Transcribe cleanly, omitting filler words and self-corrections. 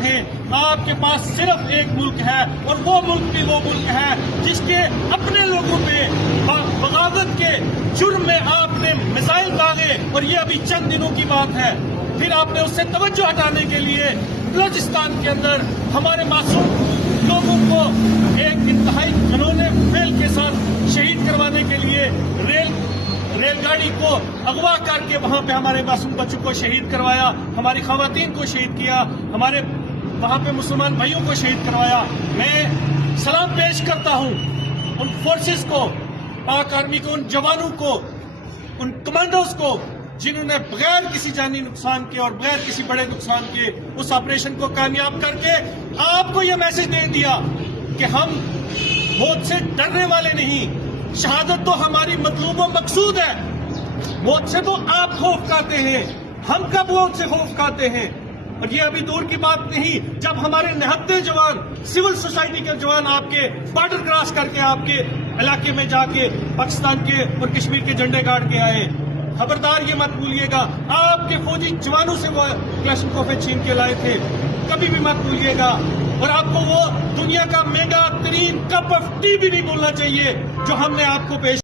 ہیں آپ کے پاس صرف ایک ملک ہے اور وہ ملک بھی وہ ملک ہے جس کے اپنے لوگوں پہ بغاوت کے جرم میں آپ نے میزائل داغے اور یہ ابھی چند دنوں کی بات ہے. پھر آپ نے اس سے توجہ ہٹانے کے لیے بلوچستان کے اندر ہمارے معصوم لوگوں کو ایک انتہائی گھنونے فعل کے ساتھ شہید کروانے کے لیے ریل گاڑی کو اغوا کر کے وہاں پہ ہمارے معصوم بچوں کو شہید کروایا, ہماری خواتین کو شہید کیا, ہمارے وہاں پہ مسلمان بھائیوں کو شہید کروایا. میں سلام پیش کرتا ہوں ان فورسز کو, پاک آرمی کو, ان جوانوں کو, ان کمانڈوز کو جنہوں نے بغیر کسی جانی نقصان کے اور بغیر کسی بڑے نقصان کے اس آپریشن کو کامیاب کر کے آپ کو یہ میسج دے دیا کہ ہم موت سے ڈرنے والے نہیں, شہادت تو ہماری مطلوب و مقصود ہے. موت سے تو آپ خوف کھاتے ہیں, ہم کب موت سے خوف کھاتے ہیں؟ اور یہ ابھی دور کی بات نہیں جب ہمارے نہتے جوان, سول سوسائٹی کے جوان آپ کے بارڈر کراس کر کے آپ کے علاقے میں جا کے پاکستان کے اور کشمیر کے جھنڈے گاڑ کے آئے. خبردار یہ مت بھولیے گا, آپ کے فوجی جوانوں سے وہ کلاشنکوف چھین کے لائے تھے, کبھی بھی مت بھولیے گا. اور آپ کو وہ دنیا کا مہنگا ترین کپ آف ٹی بھی نہیں بولنا چاہیے جو ہم نے آپ کو پیش